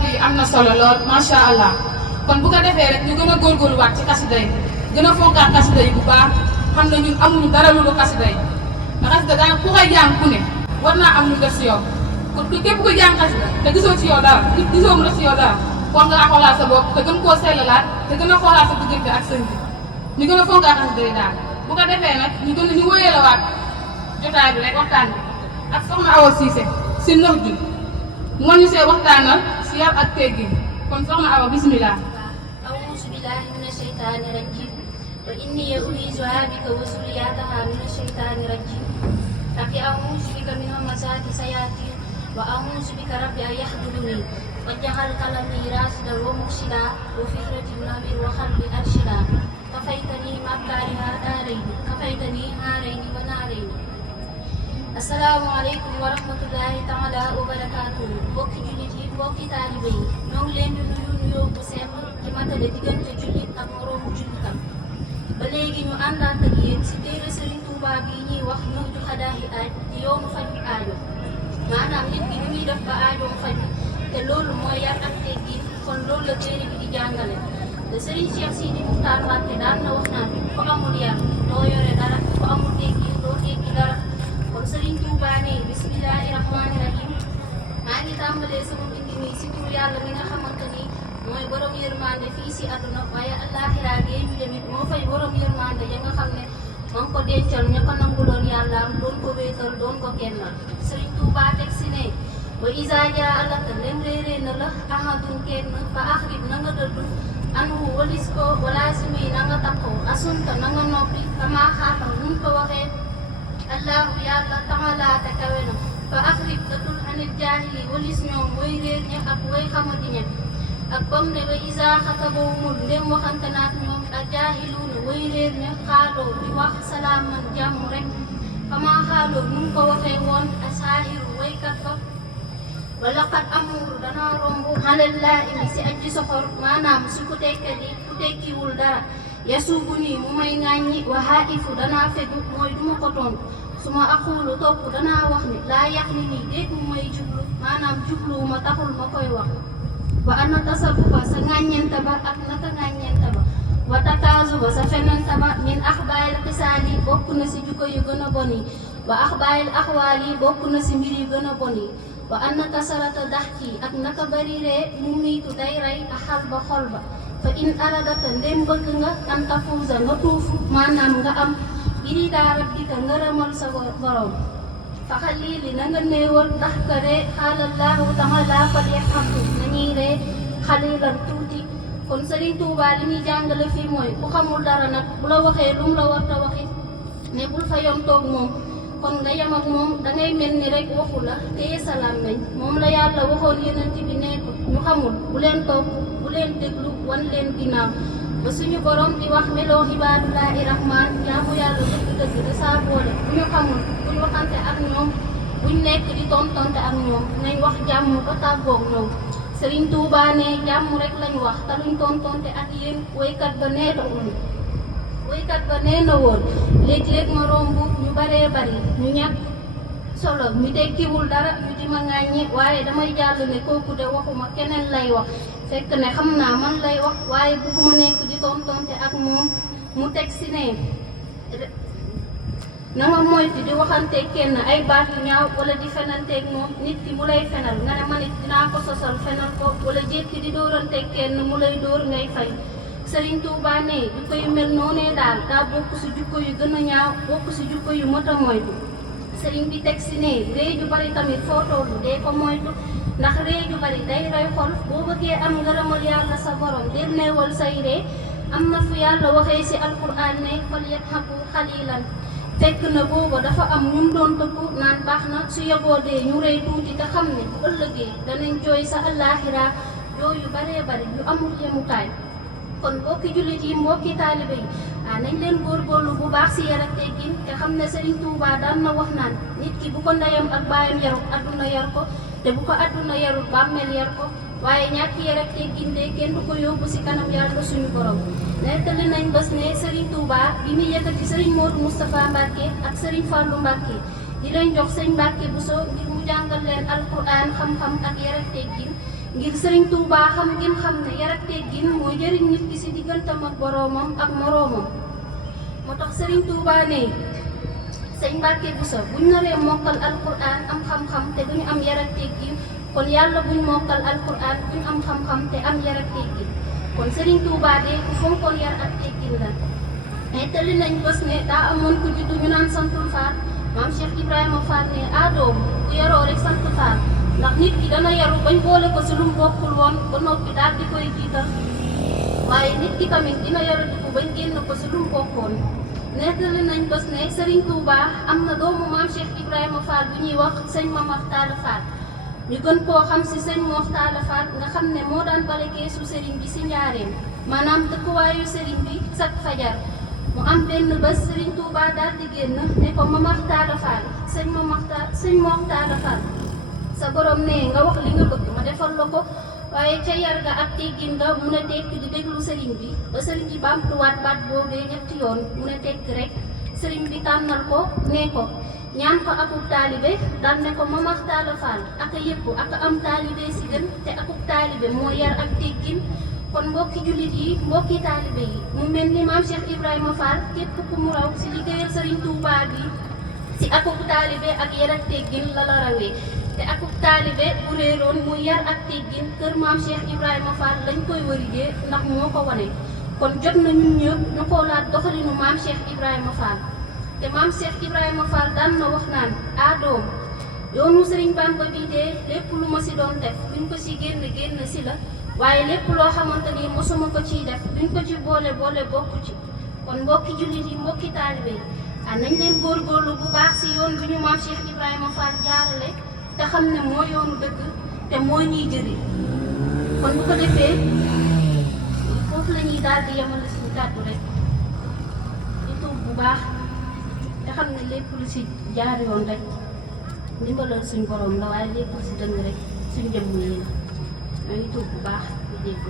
bi am na solo lool macha allah kon bu ko defee rek ñu gën a góorgóorluwaat ci xasida yi gën a fonkaat xasida yi bu baax xam ne ñun amuñu dara lu dul xasida yi ndax xasida daanaka ku koy jàng ku ne war naa am lu def si yow kon képp kuy jàng xasida te gisoo ci yow dara gisoo mu def si yow dara war nga xoolaat sa bopp te gën koo sellalaat te gën a xoolaat sa diggante ak sëñ bi ñu gën a fonkaat xasida yi daal bu ko defee nag ñu wéyalawaat jotaay bi rek waxtaan bi ak soxna Awa Cissé si nox ju moo ñu see waxtaanal si yar ak teggin kon soxna Awa bismillah. أعوذ بالله من الشيطان الرجيم وإني أعيذها بك وذريتها من الشيطان الرجيم رب أعوذ بك من همزات الشياطين وأعوذ بك رب أن يحضرني واجعل قلبي راشدا ومرشدا وفكرتي منيرا وقلبي أرشدا كفيتني مكارها دارين كفيتني هارين ونارين. asalaamaaleykum wa rahmatullahi taala wa barakaatu mbokki jullit yi mbokki taalibe yi ñoo ngi leen di nuyu nuyoo bu sell di matale diggante jullit ak moroomu jullitam ba léegi ñu àndaat ak yéen si téere Serigne Touba bi ñuy wax Nahju Qadaa'i Haaj di yoonu faju aajo maanaam nit ki ni muy def ba aajoom faju te loolu mooy yar ak teggin kon loolu la téere bi di jàngale te Serigne Cheikh Sidi Muxtaar Mbàkke daan na wax naan ku amul yar doo yore dara ku amul teggin doo teggi dara. kon Serigne Touba ne bismillahi rahmaani rahim maa ngi tàmbalee sama bind nii si turu yàlla mi nga xamante ni mooy borom yërmande fii si àdduna waaye àllaaxira gi ñu demit moo fay borom yërmande ya nga xam ne maa ngi ko dencal ña ko nanguloon yàllaam doon ko wéetal doon ko kennal Serigne Touba teg si ne wa iza jaa alaka lem réerée na la ahadun kenn fa axrib na nga dëddu anhu walis ko wala simi na nga takkoo asunta na nga noppi kama xaata nun ko waxee allahu yàlla taxalaa te kawe na fa axrib datul anil jaahili walis ñoom way réer ña ak way xamadi ña ak bam ne wa isa xatabawumul ndem waxante naak ñoom ak jaahiluuna way réer ña xaaloo di wax salaaman jàmm rek xamaa xaaloo nun ko waxee woon a saahiru waykat fa wala xat amuuru danaa romb xalel laa imi si aji soxor maanaam su ku tekkiwul dara yasuubu nii mu may ŋàññi wa haifu danaa fegu mooy duma ko tontu su ma aqulu topp danaa wax ni laa yax ni nii déet mu may jublu maanaam jubluwuma taxul ma koy wax wa ana tasabuba sa ŋàññente ba ak naka ŋàññente ba wa takaazuba sa fenante ba min axbaayil xisaali bokk na si jukko yu gën a bon yi wa axbaayil axwaal yi bokk na si mbir yu gën a bon yi wa ana kasarata dax ci ak naka bari ree mu miitu day rey a xal ba xol ba fa in aradata ndem bëgg nga an tafuusa nga tuufu maanaam nga am biridaa rabbika ngërëmal sa borom fa xaliili na nga néewal ndax ka ree xaalallahu taala fal yaxamu nañuy ree xalilan tuuti kon Serigne Touba li muy jàngale fii mooy ku xamul dara nag bu la waxee lu mu la war ta waxit ne bul fa yom toog moom kon nga yem ak moom dangay mel ni rek waxu la téye salaam nañ moom la yàlla waxoon yenent bi ne ko ñu xamul bu leen toog bu leen déglu wan leen ginnaaw ba suñu borom di wax meloo ibaadullaahi rahmaan jaamu yàlla dëgg-dëgg da saa boole bu ñu xamul buñ waxante ak ñoom buñ nekk di tontonte ak ñoom nañ wax jàmm ba tàggoog ñoom Serigne Touba ne jàmm rek lañ wax te luñ tontonte ak yéen woykat ba nee na woon léeg-léeg ma romb ñu baree bari ñu ñàkk solo mi tekkiwul dara ñu di ma ŋàññi waaye damay jàll ne kooku de waxuma keneen lay wax fekk ne xam naa man lay wax waaye bugguma nekk di tontonte ak moom mu teg si ne na nga moytu di waxanteeg kenn ay baat yu ñaaw wala di fenanteeg moom nit ki mu lay fenal nga ne man it dinaa ko sosal fenal ko wala jékki di dóoranteeg kenn mu lay dóor ngay fay Serigne Touba ne jukko yu mel noonee daal daa bokk si jukko yu gën a ñaaw bokk si jukko yu mot a moytu Serigne bi teg si ne réy ju bari tamit foo tollu dee ko moytu ndax réy ju bari day rey xol boo bëggee am ngërëmal yàlla sa borom dee neewal say ree am na fu yàlla waxee si alquran ne fal yadhaku xalilan fekk na booba dafa am ñum doon tëkku naan baax na su yeboo dee ñu rey tuuti te xam ne bu ëllëgee danañ jooy sa àllaaxira jooy yu baree bari yu amul yemukaay kon mbokki jullit yi mbokki taalibe yi nañ leen góorgóorlu bu baax si yar ak teggin te xam ne Serigne Touba daan na wax naan nit ki bu ko ndeyam ak baayam yarul adduna yar ko te bu ko adduna yarul bàmmeel yar ko waaye ñàkk yar ak teggin de kenn du ko yóbbu si kanam yàlla suñu borom nettali nañ bés ne Serigne Touba bi muy yëkkati Serigne Modou Moustapha Mbacke ak Serigne Fallou Mbacke di leen jox sëñ Mbacke Bousso ngir mu jàngal leen alquran xam-xam ak yar ak teggin ngir Serigne Touba xam ngeen xam ne yar ak teggin mooy jëriñ nit ki ci diggantam ak boroomam ak moroomam. moo tax Serigne Touba ne sëñ Mbàkke Buso buñ naree mokkal alquran am xam-xam te duñu am yar ak teggin kon yàlla buñ mokkal alquran buñ am xam-xam te am yar ak teggin kon Serigne Touba de ku fonkoon yar ak teggin la. nettali nañ bés ne daa amoon ku juddu ñu naan santul Faal maam Cheikh Ibrahima Fall ne doom ku yaroo rek sant Fall ndax nit ki dana yaru bañ boole ko ci lu mu bokkul woon ba noppi daal di koy jiital waaye nit ki tamit dina yaradiku bañ génn ko ci lu mu bokkoon. nettali nañ bés ne Serigne Touba am na doomu maam Cheikh Ibrahima Fall bu ñuy wax sëñ Mamar Talla Fall ñu gën koo xam ci sëñ Mor Talla Fall nga xam ne moo daan bale keesu Serigne bi ci njaareem maanaam dëkkuwaayu Serigne bi sak fajar. mu am benn bés Serigne Touba daal di génn ne ko Mamar Talla Fall sëñ Mor Talla Fall sa borom ne nga wax li nga bëgg ma defal la ko waaye ca yar ga ak teggin nga mun a tekk di déglu Serigne bi ba Serigne bi baamtuwaat baat boobee ñetti yoon mun a tekk rek Serigne bi tànnal ko ne ko ñaan ko akub taalibe dal ne ko Mamar Talla Fall aka yëpp aka am taalibe si gën te akub taalibe moo yar ak teggin. kon mbokki jullit yi mbokki taalibe yi mu mel ni maam Cheikh Ibrahima Fall képp ku mu raw ci liggéeyal Serigne Touba bi ci akub taalibe ak yar ak teggin la la rawee te akub taalibe bu réeroon mu yar ak teggin kër maam Cheikh Ibrahima Fall lañ koy wërijee ndax moo ko wane kon jot na ñun ñëpp ñu xoolaat doxalinu maam Cheikh Ibrahima Fall te maam Cheikh Ibrahima Fall daan na wax naan doom yoonu Serigne Bamba bi de lépp lu ma ci doon def luñ ko ci génn ci la waaye lépp loo xamante ni mosuma ko ciy def duñ ko ci boole bokku ci kon mbokki jullit yi mbokki taalibe yi nañ leen góorgóorlu bu baax ci yoon bi ñu maam Cheikh Ibrahima Fall jaarale te xam ne moo yoonu dëgg te moo ñuy jëriñ kon bu ko defee foofu la ñuy daal di yemale suñu kàddu rek di tuub bu baax te xam ne lépp lu ci jaar yoon rek ndimbalal suñ borom la waaye lépp lu ci dëng rek suñ jëmm yi la ñoo ngi tuub bu baax di dégg